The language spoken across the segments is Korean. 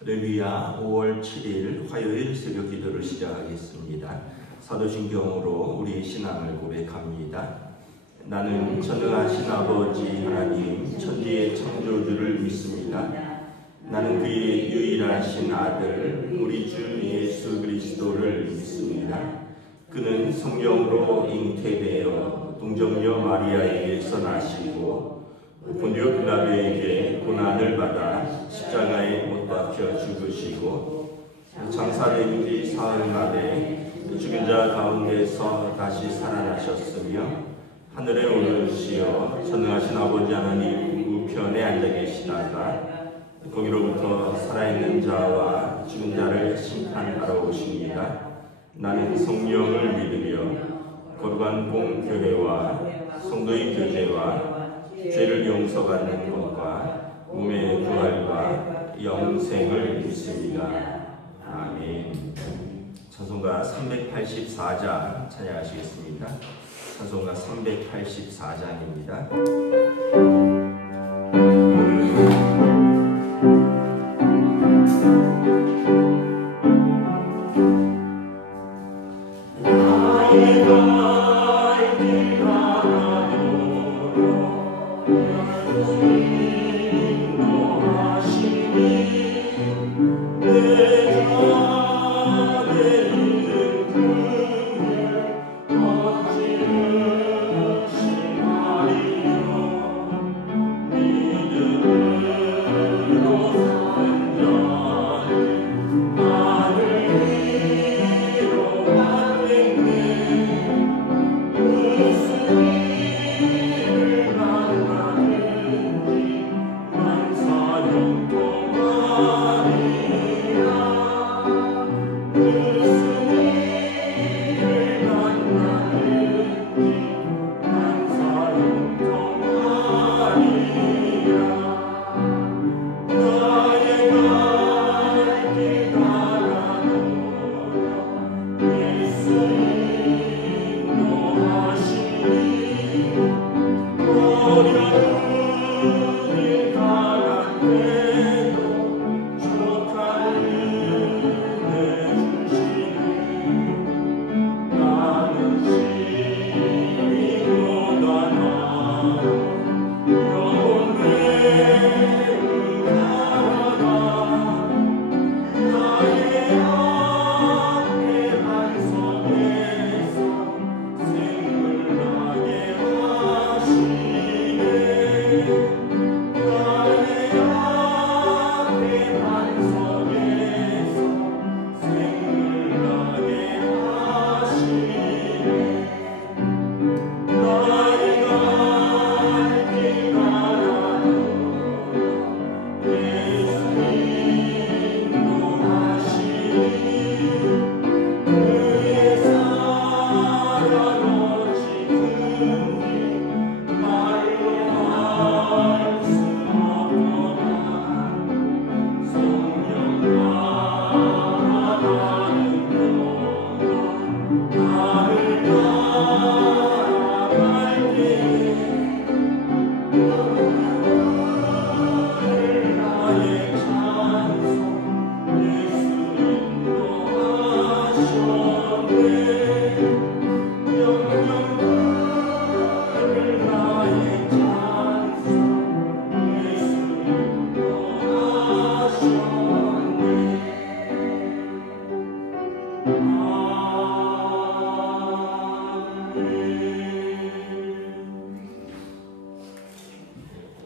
할렐루야. 5월 7일 화요일 새벽 기도를 시작하겠습니다. 사도신경으로 우리의 신앙을 고백합니다. 나는 전능하신 아버지 하나님 천지의 창조주를 믿습니다. 나는 그의 유일하신 아들 우리 주 예수 그리스도를 믿습니다. 그는 성령으로 잉태되어 동정녀 마리아에게서 나시고 본디오 빌라도에게 고난을 받아 십자가에 못 박혀 죽으시고 장사된 지 사흘 만에 죽은 자 가운데서 다시 살아나셨으며 하늘에 오르시어 전능하신 아버지 하나님 우편에 앉아 계시다가 거기로부터 살아있는 자와 죽은 자를 심판하러 오십니다. 나는 성령을 믿으며 거룩한 공교회와 성도의 교제와 죄를 용서받는 것과 몸의 부활과 영생을 믿습니다. 아멘. 찬송가 384장 찬양하시겠습니다. 찬송가 384장입니다.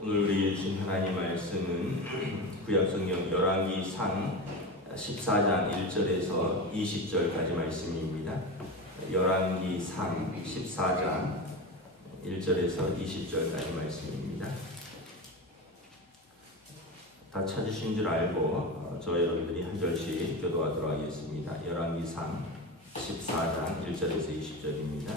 오늘 우리 주신 하나님 말씀은 구약성경 열왕기상 14장 1절에서 20절까지 말씀입니다. 열왕기상 14장 1절에서 20절까지 말씀입니다. 다 찾으신 줄 알고 저 여러분들이 한 절씩 교도하도록 하겠습니다. 열왕기상 14장 1절에서 20절입니다.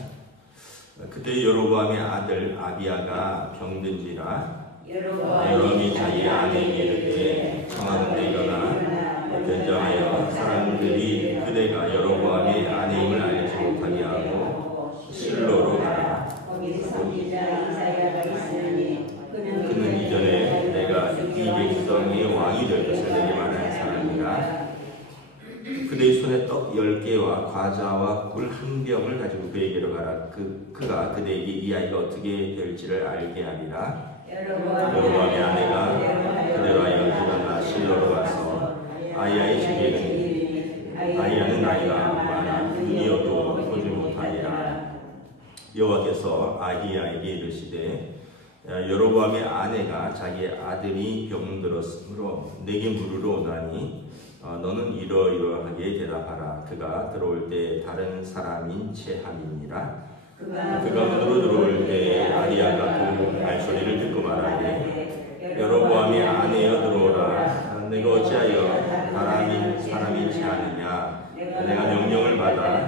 그때 여로보암의 아들 아비야가 병든지라 여로보암이 자기의 아내에게 이르되 청하건대 일어나 변장하여 사람들이 그대가 여로보암의 아내임을 알지 못하게 하고 실로로 가라. 그는 이전에 내가 이 백성이 왕이 될 것을 내게 말한 사람이 손에 떡 10개와 과자와 꿀 1병을 가지고 그에게로 가라. 그가 그대에게 이 아이가 어떻게 될지를 알게 하리라. 여로보암의 아내가 그대로 하여 일어나 실로로 와서 아히야의 집에 이르니 아히야는 나이가 많아 눈이 어두워 보지 못하리라. 여호와께서 아히야에게 이르시되 여로보암의 아내가 자기 아들이 병들었으므로 내게 물으러 오나니 너는 이러이러하게 대답하라. 그가 들어올 때 다른 사람인 채 함이니라. 그가 문으로 들어올 때 아히야가 그 말소리를 듣고 말하되 여로보암의 아내여 들어오라. 내가 어찌하여 사람인 채 하느냐. 내가 명령을 받아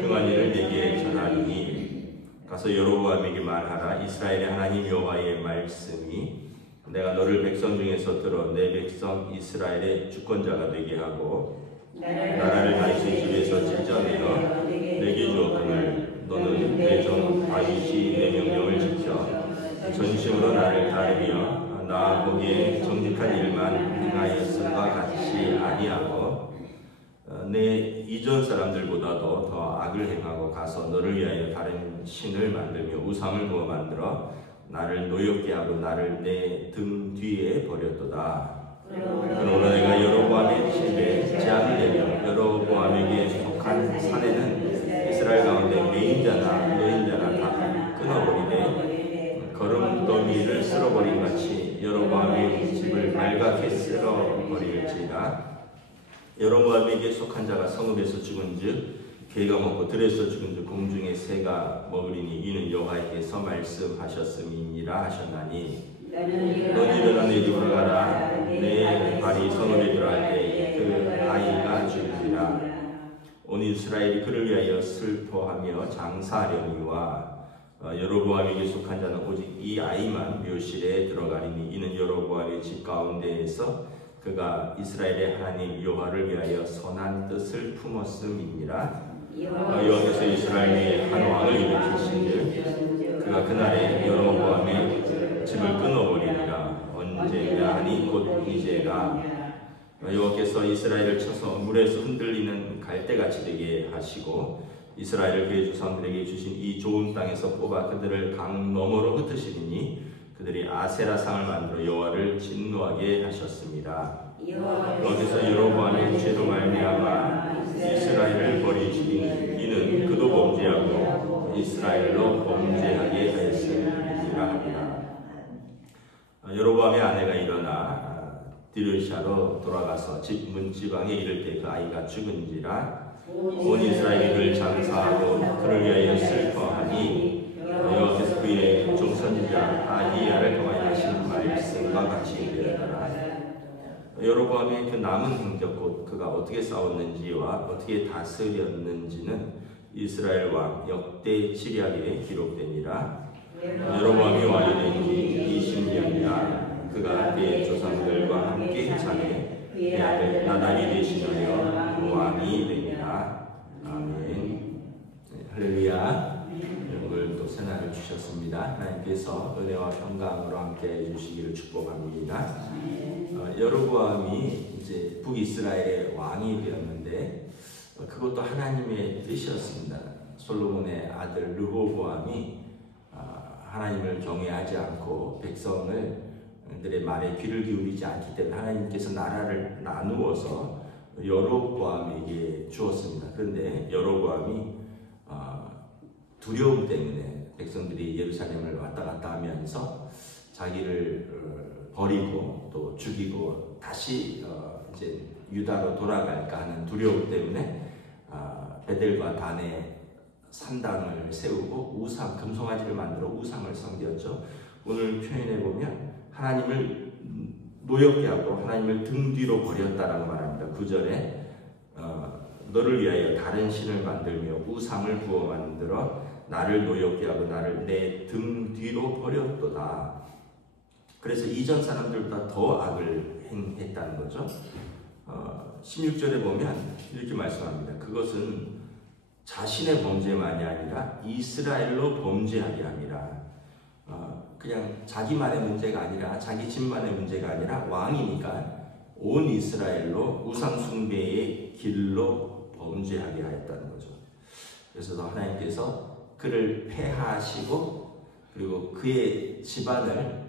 흉한 일을 내게 전하리니 가서 여로보암에게 말하라. 이스라엘의 하나님 여호와의 말씀이 내가 너를 백성 중에서 들어 내 백성 이스라엘의 주권자가 되게 하고 나라를 다윗의 집에서 찢어내어 내게 주었거늘 너는 내 종 다윗이 내 명령을 지켜 전심으로 나를 따르며 나 보기에 정직한 일만 행하였음과 같이 아니하고 내 이전 사람들보다도 더 악을 행하고 가서 너를 위하여 다른 신을 만들며 우상을 부어 만들어 나를 노엽게 하고 나를 내 등 뒤에 버렸도다. 그러므로 내가 여로보암의 집에 재앙을 내며 여로보암에게 속한 산에는 이스라엘 가운데 매인자나 노인자나 다 끊어버리되 거름더미를 쓸어버린 같이 여로보암의 집을 말갛게 쓸어버릴지라. 여로보암에게 속한 자가 성읍에서 죽은즉 개가 먹고 들에서 죽은즉 공중의 새가 먹으리니 이는 여호와께서 말씀하셨음이니라 하셨나니 넌 일어나 내 집으로 가라. 내 발이 성읍에 들어갈 때 그 아이가 죽으리라. 온 이스라엘이 그를 위하여 슬퍼하며 장사하려니와 여로보암에게 속한 자는 오직 이 아이만 묘실에 들어가리니 이는 여로보암의 집 가운데에서 그가 이스라엘의 하나님 여호와를 위하여 선한 뜻을 품었음이니라. 여호와께서 이스라엘에 한 왕을 일으키신즉 그가 그날에 여로보암의 집을 끊어버리리라. 언제냐 하니 곧 이제라. 여호와께서 이스라엘을 쳐서 물에서 흔들리는 갈대같이 되게 하시고 이스라엘을 그의 조상들에게 주신 이 좋은 땅에서 뽑아 그들을 강 너머로 흩으시리니 그들이 아세라상을 만들어 여호와를 진노하게 하셨습니다. 여호와께서 여로보암의 죄로 말미암아 이스라엘을 버리시니 이는 그도 범죄하고 이스라엘로 범죄하게 하였음이니라 하리라. 여로보암의 아내가 일어나 디르샤로 돌아가서 집 문지방에 이를 때 그 아이가 죽은지라. 온 이스라엘이 그를 장사하고 그를 위하여 슬퍼하니 여호와께서 그의 종선지자 아히야를 통하여 하신 말씀과 같이 되었더라. 여로보암의 그 남은 행적 곧 그가 어떻게 싸웠는지와 어떻게 다스렸는지는 이스라엘 왕 역대 지략에 기록되니라. 여로보암이 왕이 된 지 20년이라. 그가 그의 조상들과 함께 자매 그의 아들 나답이 대신하여 왕이 되니라. 아멘. 할렐루야. 오늘 또 새날을 주셨습니다. 하나님께서 은혜와 평강으로 함께 해주시기를 축복합니다. 여로보암이 이제 북이스라엘의 왕이 되었는데 그것도 하나님의 뜻이었습니다. 솔로몬의 아들 르호보암이 하나님을 경외하지 않고 백성들의 말에 귀를 기울이지 않기 때문에 하나님께서 나라를 나누어서 여로보암에게 주었습니다. 그런데 여로보암이 두려움 때문에 백성들이 예루살렘을 왔다 갔다 하면서 자기를 버리고 또 죽이고 다시 이제 유다로 돌아갈까 하는 두려움 때문에 베델과 단에 산당을 세우고 금송아지를 만들어 우상을 섬겼죠. 오늘 표현해 보면 하나님을 노엽게 하고 하나님을 등 뒤로 버렸다라고 말합니다. 9절에 너를 위하여 다른 신을 만들며 우상을 부어 만들어 나를 노엽게 하고 나를 내 등 뒤로 버렸도다. 그래서 이전 사람들보다 더 악을 행했다는 거죠. 16절에 보면 이렇게 말씀합니다. 그것은 자신의 범죄만이 아니라 이스라엘로 범죄하게 함이라. 그냥 자기만의 문제가 아니라 자기 집만의 문제가 아니라 왕이니까 온 이스라엘로 우상 숭배의 길로 범죄하게 하였다는 거죠. 그래서 하나님께서 그를 폐하시고 그리고 그의 집안을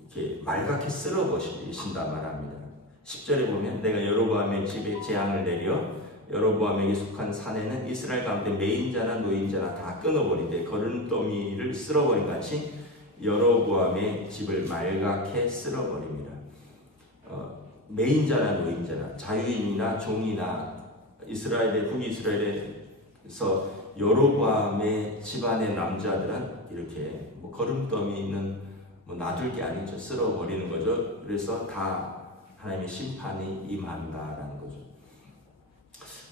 이렇게 말갛게 쓸어버리신단 말합니다. 10절에 보면 내가 여로보암의 집에 재앙을 내려 여로보암에게 속한 산에는 이스라엘 가운데 매인자나 노인자나 다 끊어버리되 거름더미를 쓸어버린 같이 여로보암의 집을 말갛게 쓸어버립니다. 매인자나 노인자나 자유인이나 종이나 이스라엘의 북이스라엘에서 여로보암의 집안의 남자들은 이렇게 거름더미 있는 놔둘 게 아니죠. 쓸어버리는 거죠. 그래서 다 하나님의 심판이 임한다라는 거죠.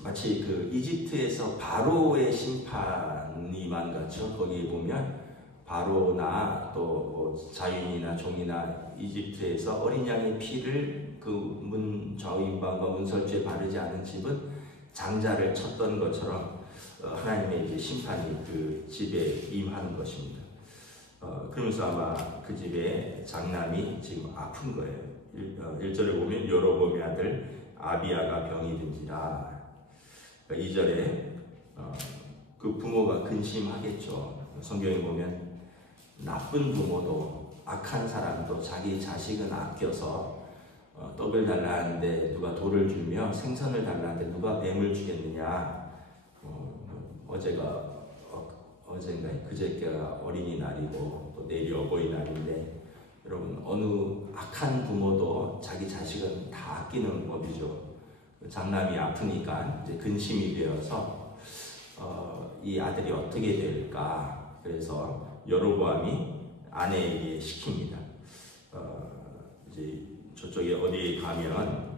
마치 그 이집트에서 바로의 심판이 임한 것처럼 거기에 보면 바로나 또 자유인이나 종이나 이집트에서 어린 양의 피를 그 문 좌우인방과 문설주에 바르지 않은 집은 장자를 쳤던 것처럼 하나님의 이제 심판이 그 집에 임하는 것입니다. 그러면서 아마 그 집에 장남이 지금 아픈 거예요. 1절에 보면 여로보암의 아들 아비야가 병이 든지라. 2절에 그 부모가 근심하겠죠. 성경에 보면 나쁜 부모도 악한 사람도 자기 자식은 아껴서 떡을 달라는데 누가 돌을 주며 생선을 달라는데 누가 뱀을 주겠느냐. 어젠가 그제가 어린이날이고 또 내일이 어버이날인데 여러분 어느 악한 부모도 자기 자식은 다 아끼는 법이죠. 장남이 아프니까 이제 근심이 되어서 이 아들이 어떻게 될까. 그래서 여로보암이 아내에게 시킵니다. 이제 저쪽에 어디에 가면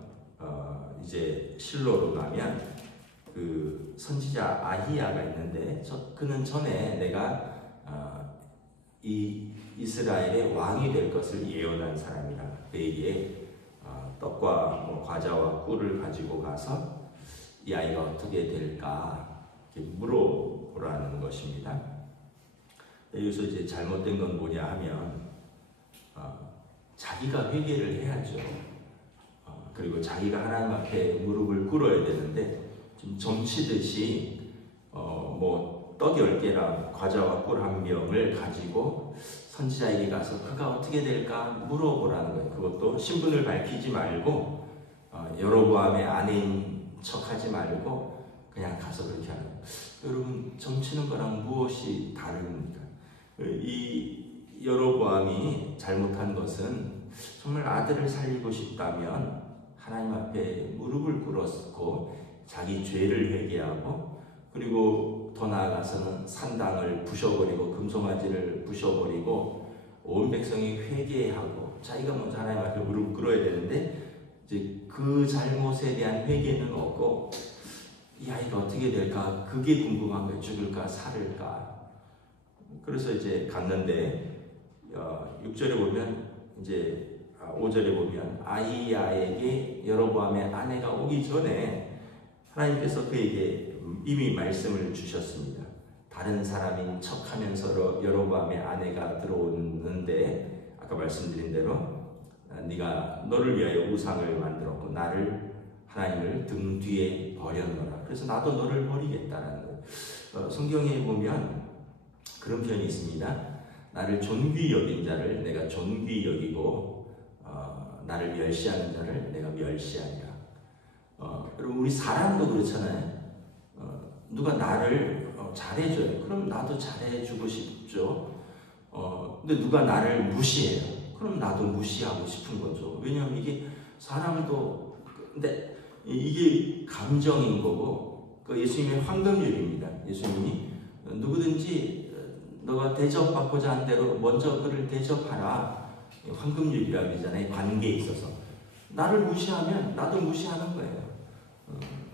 이제 실로로 가면 그 선지자 아히야가 있는데 그는 전에 내가 이 이스라엘의 왕이 될 것을 예언한 사람이라 그에게 떡과 과자와 꿀을 가지고 가서 이 아이가 어떻게 될까 물어보라는 것입니다. 여기서 이제 잘못된 건 뭐냐 하면 자기가 회개를 해야죠. 그리고 자기가 하나님 앞에 무릎을 꿇어야 되는데 좀 점치듯이 떡 10개랑 과자와 꿀 1병을 가지고 선지자에게 가서 그가 어떻게 될까 물어보라는 거예요. 그것도 신분을 밝히지 말고 여로보암의 아내인 척하지 말고 그냥 가서 그렇게 하는 거예요. 여러분 점치는 거랑 무엇이 다릅니까? 이 여로보암이 잘못한 것은 정말 아들을 살리고 싶다면 하나님 앞에 무릎을 꿇었고 자기 죄를 회개하고 그리고 더 나아가서는 산당을 부셔버리고 금송아지를 부셔버리고 온 백성이 회개하고 자기가 먼저 하나님 앞에 무릎을 꿇어야 되는데 이제 그 잘못에 대한 회개는 없고 이 아이가 어떻게 될까 그게 궁금한 거예요. 죽을까 살을까. 그래서 이제 갔는데 6절에 보면 이제 5절에 보면 아히야에게 여로보암의 아내가 오기 전에 하나님께서 그에게 이미 말씀을 주셨습니다. 다른 사람인 척하면서 여로보암의 아내가 들어오는데 아까 말씀드린 대로 네가 너를 위하여 우상을 만들었고 나를 하나님을 등 뒤에 버렸노라. 그래서 나도 너를 버리겠다라는 거예요. 성경에 보면 그런 표현이 있습니다. 나를 존귀 여긴 자를 내가 존귀 여기고 나를 멸시하는 자를 내가 멸시하리라. 여러분 우리 사람도 그렇잖아요. 누가 나를 잘해줘요. 그럼 나도 잘해주고 싶죠. 근데 누가 나를 무시해요. 그럼 나도 무시하고 싶은 거죠. 왜냐하면 이게 사람도 근데 이게 감정인 거고 그 예수님의 황금률입니다. 예수님이 누구든지 너가 대접받고자 한 대로 먼저 그를 대접하라. 황금률이라고 그러잖아요. 관계에 있어서 나를 무시하면 나도 무시하는 거예요.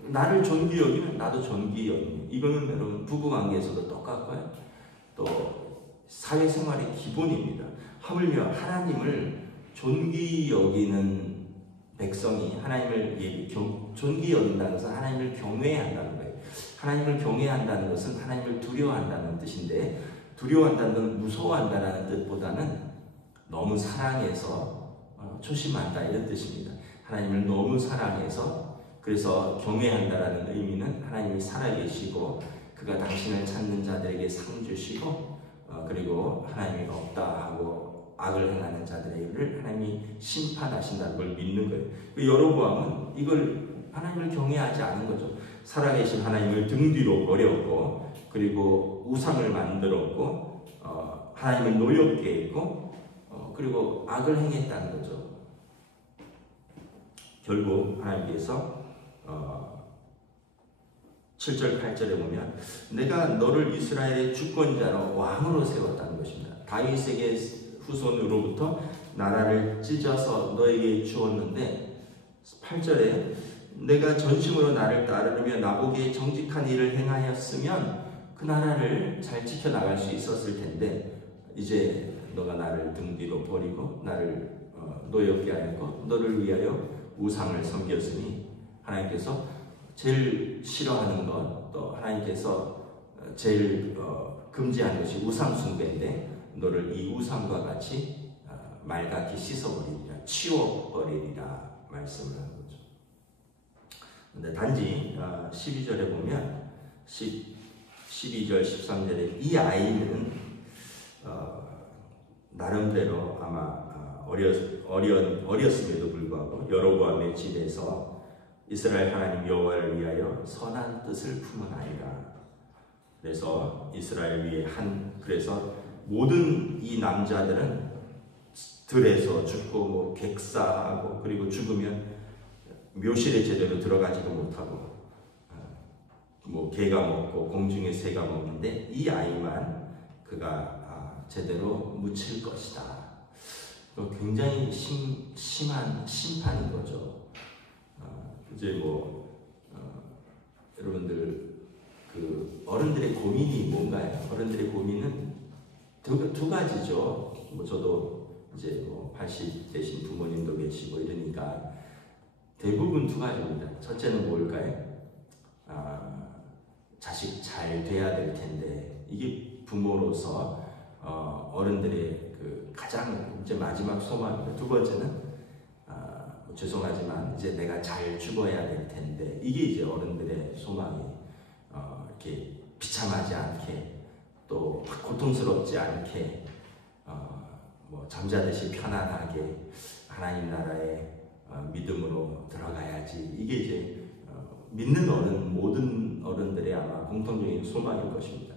나를 존귀 여기면 나도 존귀 여기는 이거는 여러분 부부관계에서도 똑같고요. 또 사회생활의 기본입니다. 하물며 하나님을 존귀 여기는 백성이 하나님을 존귀 여긴다는 것은 하나님을 경외한다는 거예요. 하나님을 경외한다는 것은 하나님을 두려워한다는 뜻인데 두려워한다는 건 무서워한다는 뜻보다는 너무 사랑해서 조심한다 이런 뜻입니다. 하나님을 너무 사랑해서 그래서 경외한다라는 의미는 하나님이 살아계시고 그가 당신을 찾는 자들에게 상 주시고 그리고 하나님이 없다 하고 악을 행하는 자들을 하나님이 심판하신다는 걸 믿는 거예요. 여로보암은 이걸 하나님을 경외하지 않은 거죠. 살아계신 하나님을 등 뒤로 버렸고 그리고 우상을 만들었고 하나님을 노엽게 했고 그리고 악을 행했다는 거죠. 결국 하나님께서 7절 8절에 보면 내가 너를 이스라엘의 주권자로 왕으로 세웠다는 것입니다. 다윗에게 후손으로부터 나라를 찢어서 너에게 주었는데 8절에 내가 전심으로 나를 따르며 나보기에 정직한 일을 행하였으면 그 나라를 잘 지켜나갈 수 있었을 텐데 이제 너가 나를 등 뒤로 버리고 나를 노엽게 하였고 너를 위하여 우상을 섬겼으니 하나님께서 제일 싫어하는 것 또 하나님께서 제일 금지하는 것이 우상 숭배인데 너를 이 우상과 같이 말같이 씻어버리리라 치워버리리라 말씀을 하는 거죠. 근데 단지 12절에 보면 12절 13절에 이 아이는 나름대로 아마 어렸음에도 불구하고 여로보암의 집에서 이스라엘 하나님 여호와를 위하여 선한 뜻을 품은 아이라. 그래서 이스라엘 위에 그래서 모든 이 남자들은 들에서 죽고 뭐 객사하고 그리고 죽으면 묘실에 제대로 들어가지도 못하고 뭐 개가 먹고 공중의 새가 먹는데 이 아이만 그가 제대로 묻힐 것이다. 굉장히 심한 심판인 거죠. 이제 여러분들 그 어른들의 고민이 뭔가요? 어른들의 고민은 두 가지죠. 저도 이제 80 되신 부모님도 계시고 이러니까 대부분 두 가지입니다. 첫째는 뭘까요? 자식 잘 돼야 될 텐데 이게 부모로서 어른들의 그 가장 이제 마지막 소망입니다. 두 번째는 죄송하지만 이제 내가 잘 죽어야 될 텐데 이게 이제 어른들의 소망이 이렇게 비참하지 않게 또 고통스럽지 않게 잠자듯이 편안하게 하나님 나라에 믿음으로 들어가야지 이게 이제 믿는 모든 어른들의 아마 공통적인 소망일 것입니다.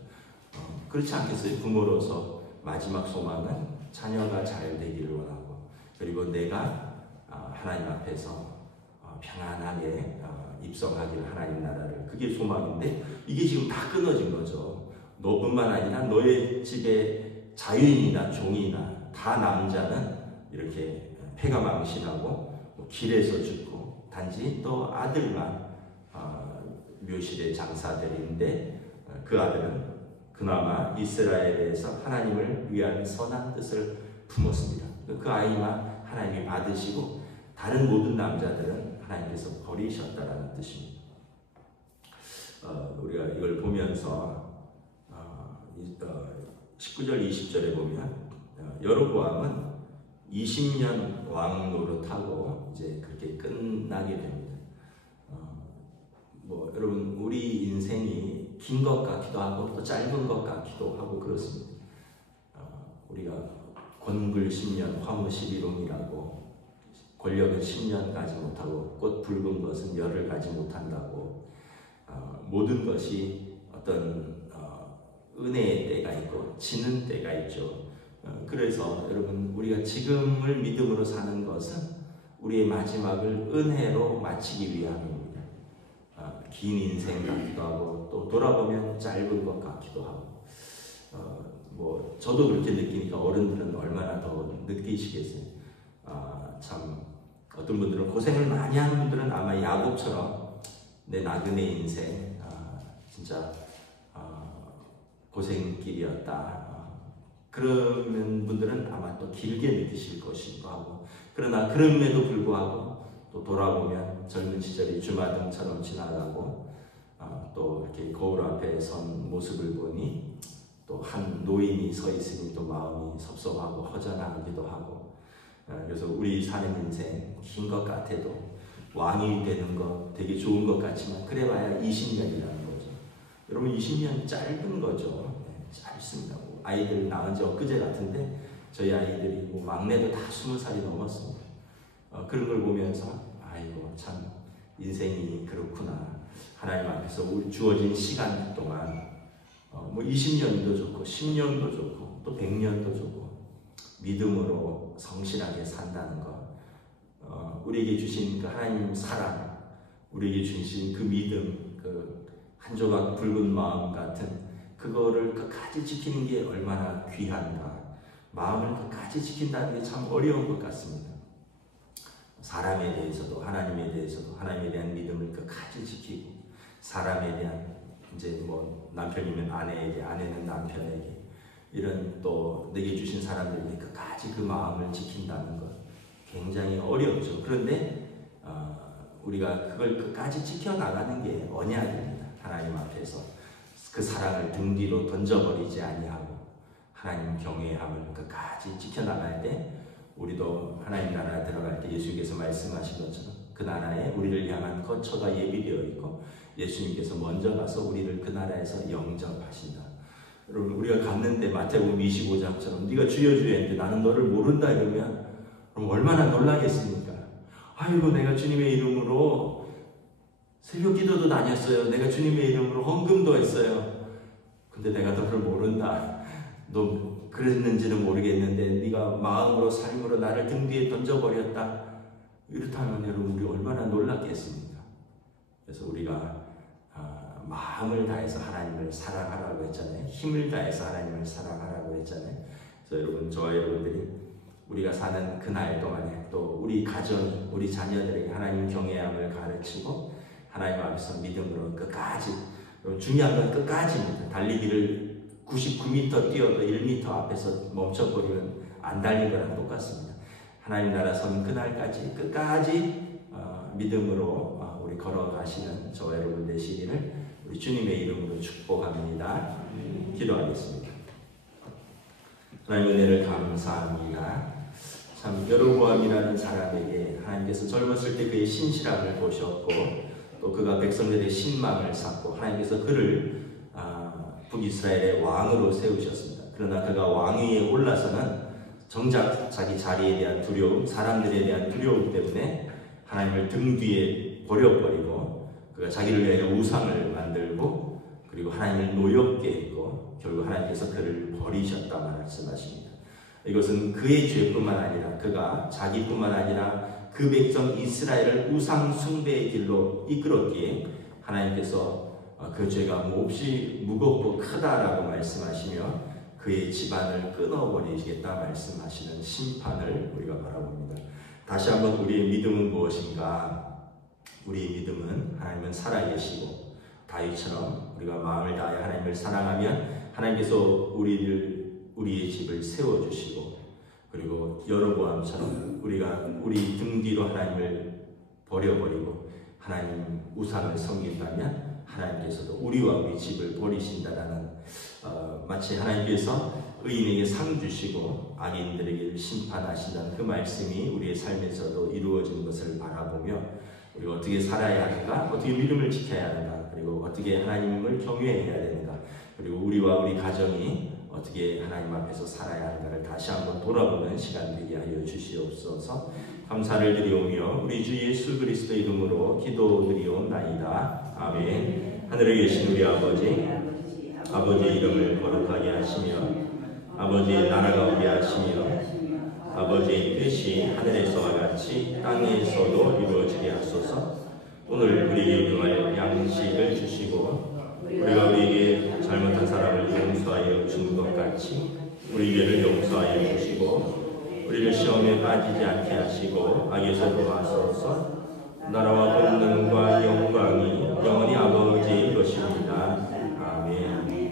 그렇지 않겠어요? 부모로서 마지막 소망은 자녀가 잘 되기를 원하고 그리고 내가 하나님 앞에서 평안하게 입성하기를 하나님 나라를 그게 소망인데 이게 지금 다 끊어진 거죠. 너뿐만 아니라 너의 집에 자유인이나 종이나 다 남자는 이렇게 폐가 망신하고 길에서 죽고 단지 또 아들만 묘실의 장사들인데 그 아들은 그나마 이스라엘에서 하나님을 위한 선한 뜻을 품었습니다. 그 아이만 하나님이 받으시고 다른 모든 남자들은 하나님께서 버리셨다라는 뜻입니다. 우리가 이걸 보면서 19절 20절에 보면 여로보암은 20년 왕 노릇하고 이제 그렇게 끝나게 됩니다. 여러분 우리 인생이 긴 것 같기도 하고 또 짧은 것 같기도 하고 그렇습니다. 우리가 권불 10년 화무 11홍이라고 권력은 10년 가지 못하고 꽃 붉은 것은 열을 가지 못한다고 모든 것이 어떤 은혜의 때가 있고 지는 때가 있죠. 그래서 여러분 우리가 지금을 믿음으로 사는 것은 우리의 마지막을 은혜로 마치기 위함입니다. 긴 인생 같기도 하고 또 돌아보면 짧은 것 같기도 하고 저도 그렇게 느끼니까 어른들은 얼마나 더 느끼시겠어요. 참 어떤 분들은 고생을 많이 하는 분들은 아마 야곱처럼 내 나그네 인생 진짜 고생길이었다. 그러는 분들은 아마 또 길게 느끼실 것이기도 하고 그러나 그럼에도 불구하고 또 돌아보면 젊은 시절이 주마등처럼 지나가고 또 이렇게 거울 앞에 선 모습을 보니 또 한 노인이 서 있으니 또 마음이 섭섭하고 허전하기도 하고 그래서 우리 사는 인생 긴 것 같아도 왕이 되는 거 되게 좋은 것 같지만 그래봐야 20년이라는 거죠. 여러분 20년 짧은 거죠. 네, 짧습니다. 아이들 낳은 지 엊그제 같은데 저희 아이들이 막내도 다 20살이 넘었습니다. 그런 걸 보면서 아이고 참 인생이 그렇구나. 하나님 앞에서 주어진 시간 동안 20년도 좋고 10년도 좋고 또 100년도 좋고 믿음으로 성실하게 산다는 것, 우리에게 주신 그 하나님 사랑, 우리에게 주신 그 믿음, 그 한 조각 붉은 마음 같은 그거를 끝까지 지키는 게 얼마나 귀한가. 마음을 끝까지 지킨다는 게 참 어려운 것 같습니다. 사람에 대해서도 하나님에 대해서도 하나님에 대한 믿음을 끝까지 지키고 사람에 대한 이제 남편이면 아내에게, 아내는 남편에게 이런 또 내게 주신 사람들에게 끝까지 그 마음을 지킨다는 것 굉장히 어렵죠. 그런데 우리가 그걸 끝까지 지켜나가는 게 언약입니다. 하나님 앞에서 그 사랑을 등 뒤로 던져버리지 아니하고 하나님 경외함을 끝까지 지켜나갈 때 우리도 하나님 나라 들어갈 때 예수님께서 말씀하신 것처럼 그 나라에 우리를 향한 거처가 예비되어 있고 예수님께서 먼저 가서 우리를 그 나라에서 영접하신다. 여러분 우리가 갔는데 마태복음 25장처럼 네가 주여 주여 했는데 나는 너를 모른다 이러면 그럼 얼마나 놀라겠습니까? 아이고 내가 주님의 이름으로 새벽 기도도 다녔어요. 내가 주님의 이름으로 헌금도 했어요. 근데 내가 너를 모른다. 너 그랬는지는 모르겠는데 네가 마음으로 삶으로 나를 등 뒤에 던져버렸다. 이렇다면 여러분 우리 얼마나 놀랐겠습니까? 그래서 우리가 마음을 다해서 하나님을 사랑하라고 했잖아요. 힘을 다해서 하나님을 사랑하라고 했잖아요. 그래서 여러분 저와 여러분들이 우리가 사는 그날 동안에 또 우리 가정이 우리 자녀들에게 하나님 경외함을 가르치고 하나님 앞에서 믿음으로 끝까지, 중요한 건 끝까지입니다. 달리기를 99m 뛰어도 1m 앞에서 멈춰버리면 안 달린 거랑 똑같습니다. 하나님 나라 선 그날까지 끝까지 믿음으로 우리 걸어가시는 저와 여러분 되시기를 우리 주님의 이름으로 축복합니다. 기도하겠습니다. 하나님 은혜를 감사합니다. 참 여로보암이라는 사람에게 하나님께서 젊었을 때 그의 신실함을 보셨고 또 그가 백성들의 신망을 쌓고 하나님께서 그를 북이스라엘의 왕으로 세우셨습니다. 그러나 그가 왕위에 올라서는 정작 자기 자리에 대한 두려움, 사람들에 대한 두려움 때문에 하나님을 등 뒤에 버려버리고 그가 자기를 위해 우상을 만들고 그리고 하나님을 노엽게 했고 결국 하나님께서 그를 버리셨다 말씀하십니다. 이것은 그의 죄뿐만 아니라 그가 자기뿐만 아니라 그 백성 이스라엘을 우상 숭배의 길로 이끌었기에 하나님께서 그 죄가 몹시 무겁고 크다라고 말씀하시며 그의 집안을 끊어버리시겠다 말씀하시는 심판을 우리가 바라봅니다. 다시 한번 우리의 믿음은 무엇인가? 우리의 믿음은 하나님은 살아계시고 다윗처럼 우리가 마음을 다해 하나님을 사랑하면 하나님께서 우리의 집을 세워주시고 그리고 여로보암처럼 우리가 우리 등 뒤로 하나님을 버려버리고 하나님 우상을 섬긴다면 하나님께서도 우리와 우리 집을 버리신다라는 마치 하나님께서 의인에게 상 주시고 악인들에게 심판하신다는 그 말씀이 우리의 삶에서도 이루어지는 것을 바라보며 우리가 어떻게 살아야 하는가, 어떻게 믿음을 지켜야 하는가, 그리고 어떻게 하나님을 경외해야 되는가, 그리고 우리와 우리 가정이 어떻게 하나님 앞에서 살아야 하는가를 다시 한번 돌아보는 시간 되게 하여 주시옵소서. 감사를 드리오며 우리 주 예수 그리스도 이름으로 기도드리옵나이다. 아멘. 하늘에 계신 우리 아버지의 이름을 거룩하게 하시며 아버지의 나라가 오게 하시며 아버지의 뜻이 하늘에서와 같이 땅에서도 이루어지게 하소서. 오늘 우리에게 용할 양식을 주시고 우리가 우리에게 잘못한 사람을 용서하여 준 것 같이 우리 죄를 용서하여 주시고 우리를 시험에 빠지지 않게 하시고 악에서 도와소서. 나라와 권능과 영광이 영원히 아버지의 것입니다. 아멘.